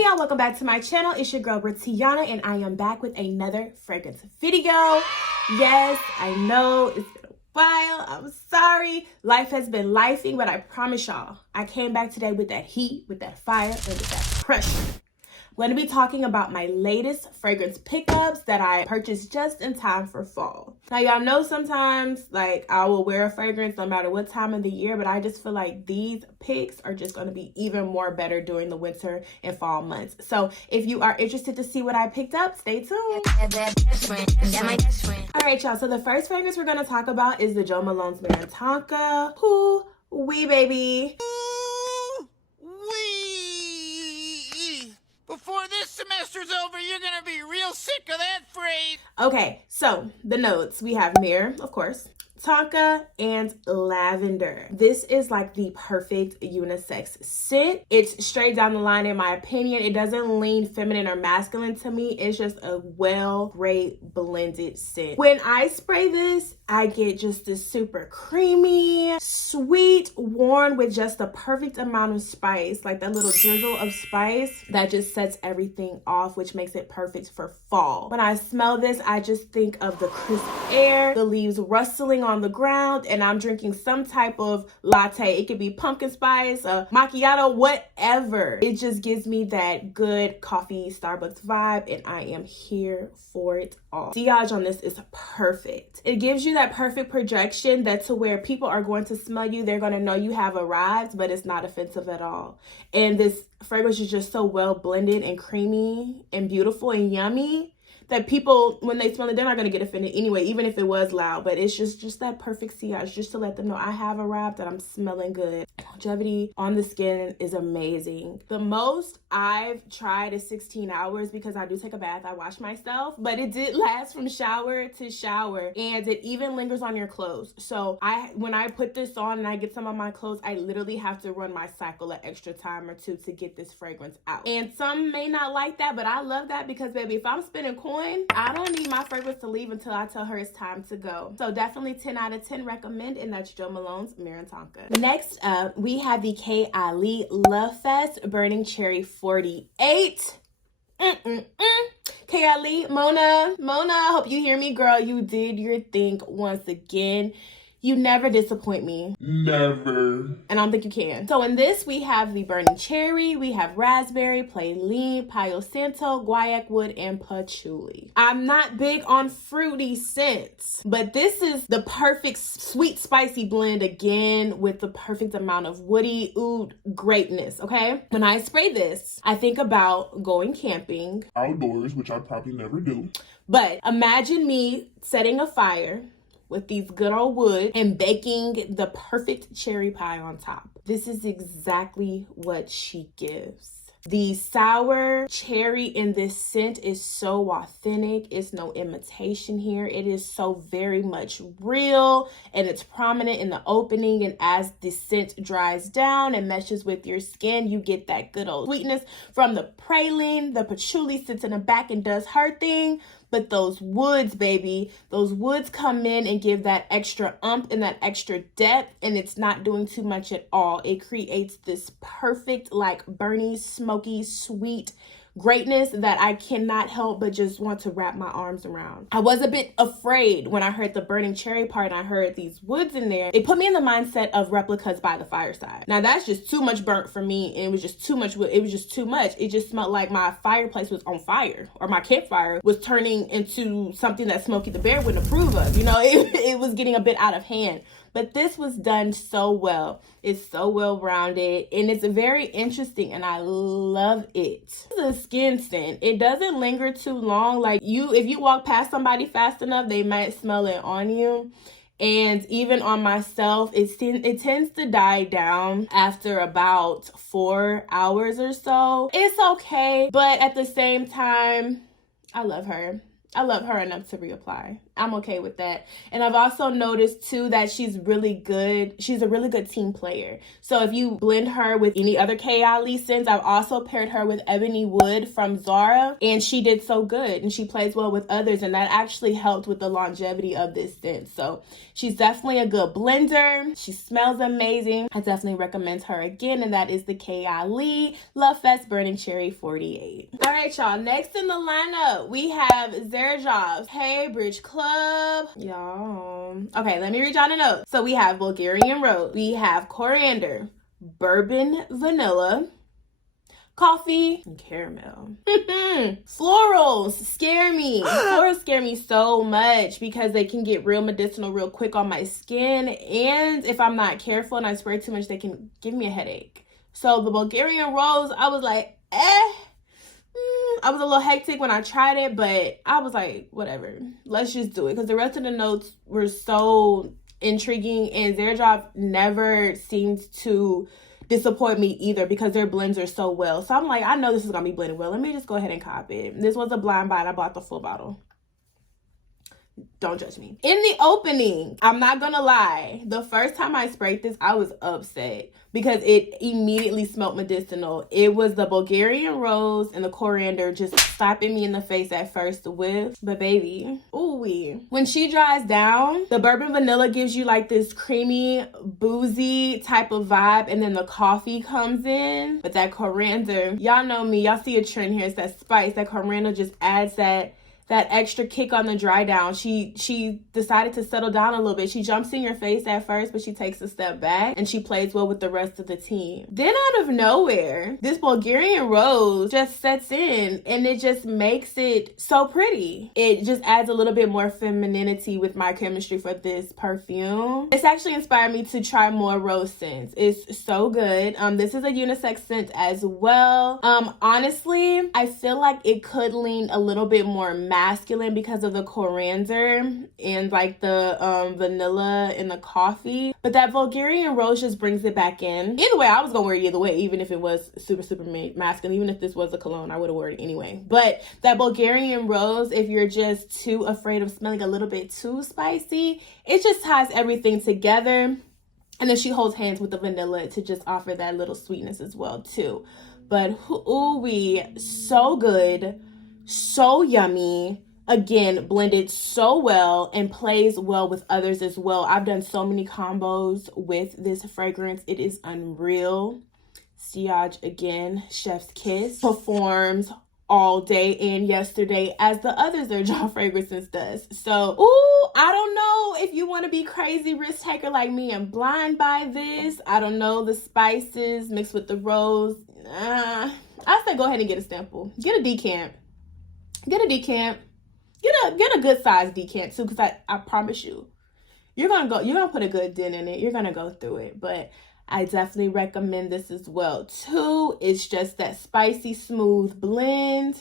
Hey y'all, welcome back to my channel. It's your girl Britianna and I am back with another fragrance video. Yes, I know it's been a while. I'm sorry. Life has been lifing, but I promise y'all, I came back today with that heat, with that fire, and with that pressure. I'm going to be talking about my latest fragrance pickups that I purchased just in time for fall. Now, y'all know sometimes, like, I will wear a fragrance no matter what time of the year, but I just feel like these picks are just going to be even more better during the winter and fall months. So if you are interested to see what I picked up, stay tuned. All right, y'all. So the first fragrance we're going to talk about is the Jo Malone's Maritonka. Ooh-wee, baby. Before this semester's over, you're gonna be real sick of that phrase. Okay, so the notes. We have myrrh, of course, tonka, and lavender. This is like the perfect unisex scent. It's straight down the line in my opinion. It doesn't lean feminine or masculine to me. It's just a great blended scent. When I spray this, I get just this super creamy, sweet, worn with just the perfect amount of spice, like that little drizzle of spice that just sets everything off, which makes it perfect for fall. When I smell this, I just think of the crisp air, the leaves rustling on the ground, and I'm drinking some type of latte. It could be pumpkin spice, a macchiato, whatever. It just gives me that good coffee Starbucks vibe, and I am here for it all. Sillage on this is perfect. It gives you that perfect projection that to where people are going to smell you, they're going to know you have arrived, but it's not offensive at all. And this fragrance is just so well blended and creamy and beautiful and yummy that people, when they smell it, they're not going to get offended anyway, even if it was loud. But it's just that perfect sillage, just to let them know I have arrived, that I'm smelling good. Longevity on the skin is amazing. The most I've tried is 16 hours because I do take a bath. I wash myself, but it did last from shower to shower, and it even lingers on your clothes. So when I put this on and I get some on my clothes, I literally have to run my cycle an extra time or two to get this fragrance out. And some may not like that, but I love that because, baby, if I'm spending coins, I don't need my fragrance to leave until I tell her it's time to go. So definitely 10 out of 10 recommend, and that's Jo Malone's Maritonka. Next up, we have the K. Ali Love Fest Burning Cherry 48. K. Ali, Mona, hope you hear me, girl. You did your thing once again. You never disappoint me. Never. And I don't think you can. So in this, we have the Burning Cherry, we have Raspberry, Praline, Palo Santo, Guaiac Wood, and Patchouli. I'm not big on fruity scents, but this is the perfect sweet, spicy blend again with the perfect amount of woody oud greatness, okay? When I spray this, I think about going camping. Outdoors, which I probably never do. But imagine me setting a fire with these good old wood and baking the perfect cherry pie on top. This is exactly what she gives. The sour cherry in this scent is so authentic. It's no imitation here. It is so very much real, and it's prominent in the opening, and as the scent dries down and meshes with your skin, you get that good old sweetness from the praline. The patchouli sits in the back and does her thing. But those woods, baby, those woods come in and give that extra oomph and that extra depth, and it's not doing too much at all. It creates this perfect, like, burny, smoky, sweet greatness that I cannot help but just want to wrap my arms around. I was a bit afraid when I heard the burning cherry part and I heard these woods in there. It put me in the mindset of Replicas by the Fireside. Now that's just too much burnt for me, and it was just too much. It was just too much. It just smelled like my fireplace was on fire, or my campfire was turning into something that Smokey the Bear wouldn't approve of. You know, it was getting a bit out of hand. But this was done so well. It's so well rounded, and it's very interesting, and I love it. It's a skin scent. It doesn't linger too long. Like, if you walk past somebody fast enough, they might smell it on you. And even on myself, it tends to die down after about 4 hours or so. It's okay, but at the same time, I love her. I love her enough to reapply. I'm okay with that. And I've also noticed too that she's really good. She's a really good team player. So if you blend her with any other KI scents, I've also paired her with Ebony Wood from Zara, and she did so good, and she plays well with others, and that actually helped with the longevity of this scent. So she's definitely a good blender. She smells amazing. I definitely recommend her again, and that is the KI Lee Love Fest Burning Cherry 48. All right, y'all. Next in the lineup, we have Zara Jobs Cambridge Club. Y'all. Okay, let me read y'all the notes. So we have Bulgarian Rose. We have coriander, bourbon vanilla, coffee, and caramel. Florals scare me. Florals scare me so much because they can get real medicinal real quick on my skin. And if I'm not careful and I spray too much, they can give me a headache. So the Bulgarian Rose, I was like, I was a little hectic when I tried it, but I was like, whatever, let's just do it. Because the rest of the notes were so intriguing, and Zara Jobs never seemed to disappoint me either because their blends are so well. So I'm like, I know this is going to be blended well. Let me just go ahead and cop it. This was a blind buy. I bought the full bottle. Don't judge me. In the opening, I'm not gonna lie, the first time I sprayed this, I was upset because it immediately smelled medicinal. It was the Bulgarian Rose and the coriander just slapping me in the face at first whiff. But baby, ooh-wee. When she dries down, the bourbon vanilla gives you like this creamy, boozy type of vibe, and then the coffee comes in. But that coriander, y'all know me, y'all see a trend here, it's that spice. That coriander just adds that extra kick on the dry down. She decided to settle down a little bit. She jumps in your face at first, but she takes a step back and she plays well with the rest of the team. Then out of nowhere, this Bulgarian Rose just sets in and it just makes it so pretty. It just adds a little bit more femininity with my chemistry for this perfume. It's actually inspired me to try more rose scents. It's so good. This is a unisex scent as well. Honestly, I feel like it could lean a little bit more masculine because of the coriander and like the vanilla and the coffee, but that Bulgarian Rose just brings it back in. Either way, I was gonna wear it either way, even if it was super masculine. Even if this was a cologne, I would have worn it anyway. But that Bulgarian Rose, if you're just too afraid of smelling a little bit too spicy, it just ties everything together. And then she holds hands with the vanilla to just offer that little sweetness as well too. But ooh-wee, so good, so yummy. Again, blended so well and plays well with others as well. I've done so many combos with this fragrance. It is unreal. Sillage, again, Chef's Kiss, performs all day and yesterday as the other Zara Jobs fragrances does. So, ooh, I don't know if you want to be crazy risk taker like me and blind buy this. I don't know, the spices mixed with the rose. I say go ahead and get a sample. Get a decant. Get a decant. Get a good size decant too, because I promise you, you're gonna put a good dent in it. You're gonna go through it. But I definitely recommend this as well too. It's just that spicy, smooth blend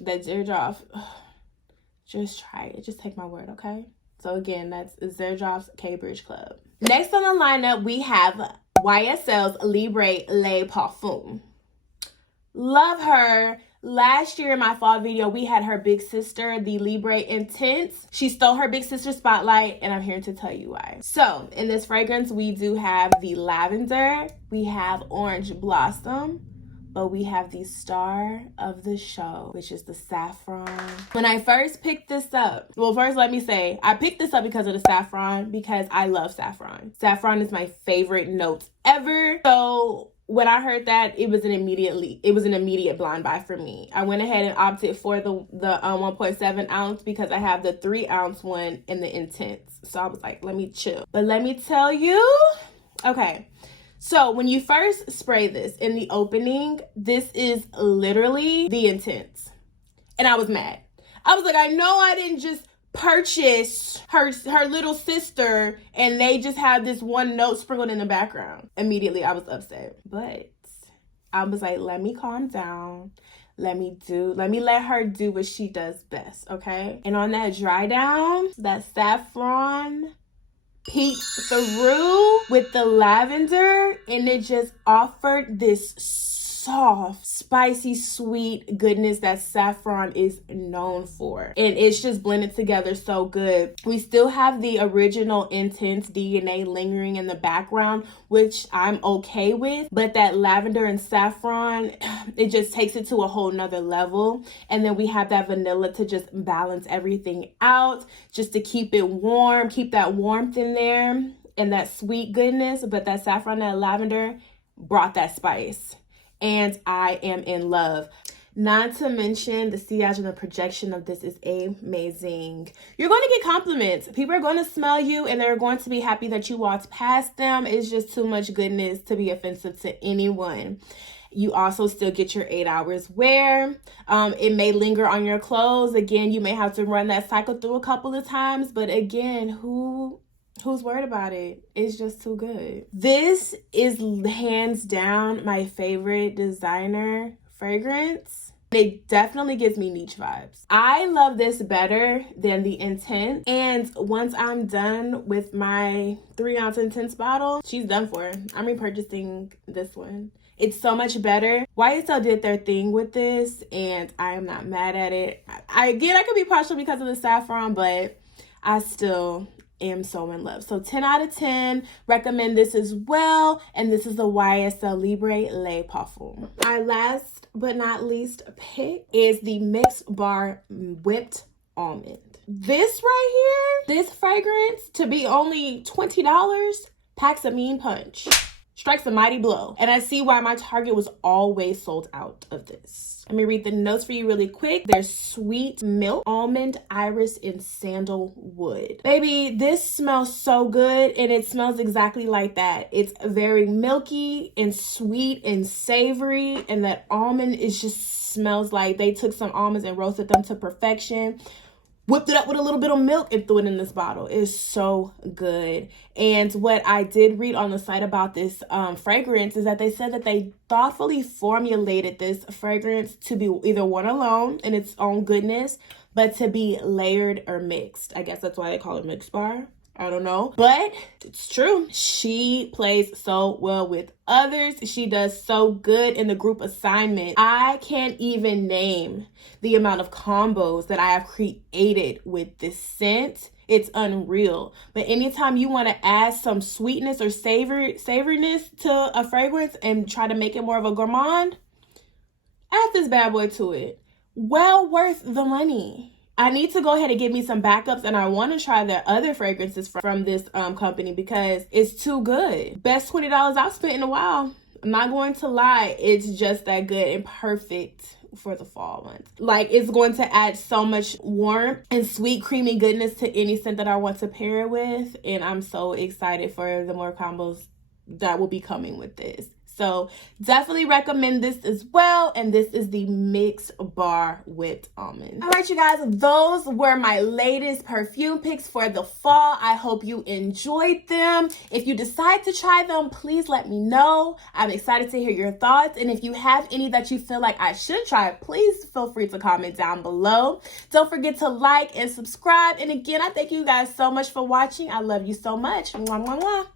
that Zara Jobs. Just try it. Just take my word, okay? So again, that's Zara Jobs Cambridge Club. Next on the lineup, we have YSL's Libre Le Parfum. Love her. Last year in my fall video, we had her big sister, the Libre Intense. She stole her big sister spotlight, and I'm here to tell you why. So in this fragrance, we do have the lavender, we have orange blossom, but we have the star of the show, which is the saffron. When I first picked this up, well, first let me say, I picked this up because of the saffron, because I love saffron. Saffron is my favorite note ever. So when I heard that, it was an immediate blind buy for me. I went ahead and opted for the 1.7 ounce because I have the 3 ounce one in the Intense. So I was like, let me chill. But let me tell you, okay. So when you first spray this in the opening, this is literally the Intense. And I was mad. I was like, I know I didn't just purchase her little sister and they just have this one note sprinkled in the background. Immediately I was upset, but I was like, let me calm down. Let me let her do what she does best, okay? And on that dry down, that saffron peeked through with the lavender, and it just offered this soft, spicy, sweet goodness that saffron is known for. And it's just blended together so good. We still have the original intense DNA lingering in the background, which I'm okay with, but that lavender and saffron, it just takes it to a whole nother level. And then we have that vanilla to just balance everything out, just to keep it warm, keep that warmth in there and that sweet goodness. But that saffron and that lavender brought that spice, and I am in love. Not to mention the sillage and the projection of this is amazing. You're going to get compliments. People are going to smell you and they're going to be happy that you walked past them. It's just too much goodness to be offensive to anyone. You also still get your 8 hours wear. It may linger on your clothes. Again, you may have to run that cycle through a couple of times, but again, who's worried about it? It's just too good. This is hands down my favorite designer fragrance. It definitely gives me niche vibes. I love this better than the Intense. And once I'm done with my 3-ounce Intense bottle, she's done for. I'm repurchasing this one. It's so much better. YSL did their thing with this, and I am not mad at it. I could be partial because of the saffron, but I still am so in love. So 10 out of 10, recommend this as well. And this is the YSL Libre Le Parfum. Our last but not least pick is the Mix Bar Whipped Almond. This right here, this fragrance, to be only $20, packs a mean punch. Strikes a mighty blow. And I see why my Target was always sold out of this. Let me read the notes for you really quick. There's sweet milk, almond, iris, and sandalwood. Baby, this smells so good, and it smells exactly like that. It's very milky and sweet and savory, and that almond smells like they took some almonds and roasted them to perfection. Whipped it up with a little bit of milk and threw it in this bottle. It's so good. And what I did read on the site about this fragrance is that they said that they thoughtfully formulated this fragrance to be either worn alone in its own goodness, but to be layered or mixed. I guess that's why they call it Mix Bar. I don't know, but it's true. She plays so well with others. She does so good in the group assignment. I can't even name the amount of combos that I have created with this scent. It's unreal. But anytime you want to add some sweetness or savoriness to a fragrance and try to make it more of a gourmand, add this bad boy to it. Well worth the money. I need to go ahead and give me some backups, and I want to try their other fragrances from this company because it's too good. Best $20 I've spent in a while. I'm not going to lie. It's just that good and perfect for the fall months. Like, it's going to add so much warmth and sweet, creamy goodness to any scent that I want to pair it with, and I'm so excited for the more combos that will be coming with this. So definitely recommend this as well. And this is the Mix Bar Whipped Almond. All right, you guys, those were my latest perfume picks for the fall. I hope you enjoyed them. If you decide to try them, please let me know. I'm excited to hear your thoughts. And if you have any that you feel like I should try, please feel free to comment down below. Don't forget to like and subscribe. And again, I thank you guys so much for watching. I love you so much. Mwah, mwah, mwah.